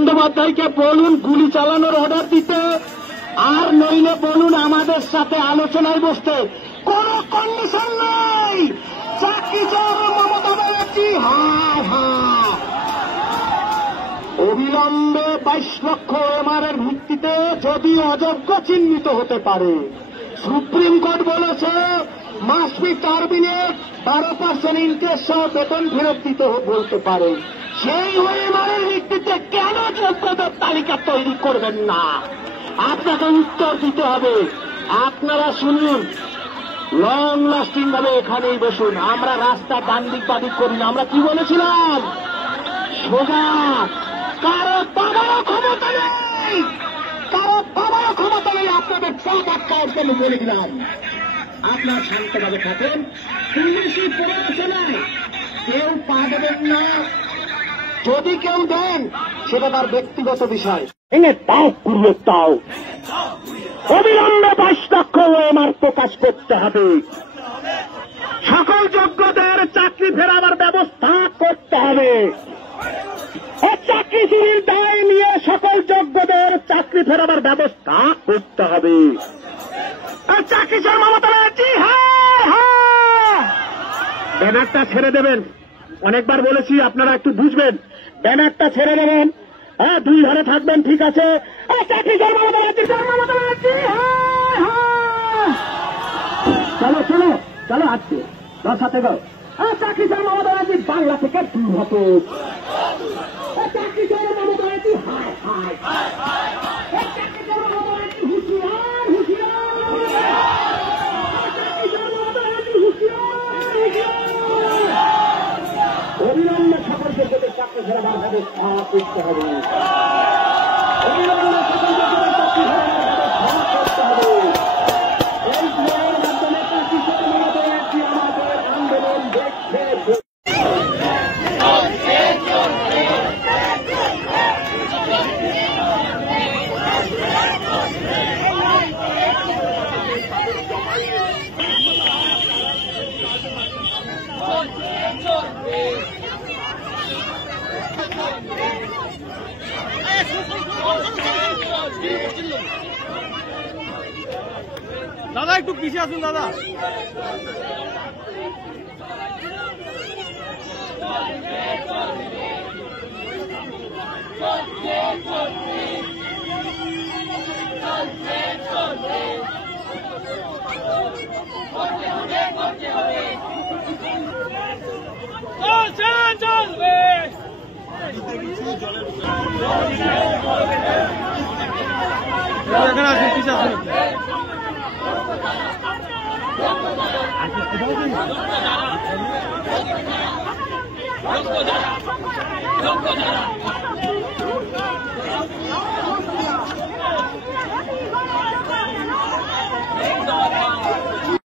বন্দ্যোপাধ্যায়কে বলুন গুলি চালানোর অর্ডার দিতে, আর নইলে বলুন আমাদের সাথে আলোচনায় বসতে। কোন কন্ডিশন নেই। চাকরি চোর মমতা ব্যানার্জি হায় হায়। অবিলম্বে 22 লক্ষ এমআরের ভিত্তিতে যদি অযোগ্য চিহ্নিত হতে পারে, সুপ্রিম কোর্ট বলেছে মাস্ট বি টার্মিনেট, 12% ইন্টারেস্ট সহ বেতন ফেরত দিতে বলতে পারে। সেই এমআরের ভিত্তিতে কেন যোগ্যতার তালিকা তৈরি করবেন না? আপনাকে উত্তর দিতে হবে। আপনারা শুনুন, লং লাস্টিং ভাবে এখানেই বসুন। আমরা রাস্তা ডান দিক বাদিক করি না। আমরা কি বলেছিলাম? সোজা। কারো বাবারও ক্ষমতা নেই, কারো বাবারও ক্ষমতা নেই আপনাদের পথ আটকাওয়ার জন্য বলেছিলাম। আপনারা শান্তভাবে থাকেন। পুলিশি প্ররোচনায় কেউ পা দেবেন না। যদি কেউ দেন সেটা তার ব্যক্তিগত বিষয়। ভেঙে তাও পুড়িয়ে তাও অবিলম্বে 22 লক্ষ ওএমআর প্রকাশ করতে হবে। সকল যোগ্যদের চাকরি ফেরাবার ব্যবস্থা করতে হবে। চাকরি চুরির দায় নিয়ে সকল যোগ্যদের চাকরি ফেরাবার ব্যবস্থা করতে হবে। চাকরি চোর মমতা ব্যানার্জি হ্যাঁ হ্যাঁ। ব্যানারটা ছেড়ে দেবেন। অনেকবার বলেছি, আপনারা একটু বুঝবেন। ব্যানারটা ছেড়ে দেবেন। হ্যাঁ, 2 ঘরে থাকবেন, ঠিক আছে। চাকরি চোর মমতা ব্যানার্জি, মমতা ব্যানার্জি হ্যাঁ হ্যাঁ। চলো চলো চলো, আজকে 10 হাতে গো। চাকরি চোর মমতা ব্যানার্জি বাংলা থেকে দূর হতো। চাকরি চোর মমতা ব্যানার্জি হায় হায়। চাকরি চোর মমতা ব্যানার্জি হুঁশিয়ার হুঁশিয়ার। চাকরি চোর মমতা ব্যানার্জি হুঁশিয়ার হুঁশিয়ার। অবিলম্বে সকল যোগ্যদের চাকরি ফেরাবার ব্যবস্থা করতে হবে। অবিলম্বে সকল যোগ্যদের চাকরি ফেরাবার ব্যবস্থা করতে হবে। এই নিয়মের মাধ্যমে চাকরি চোর মমতা ব্যানার্জি আমাদের আন্দোলন দেখবে। দাদা একটু পিছিয়ে আসুন দাদা। এখানে আসুন, পিছিয়ে আসুন। লক্ষ্য যারা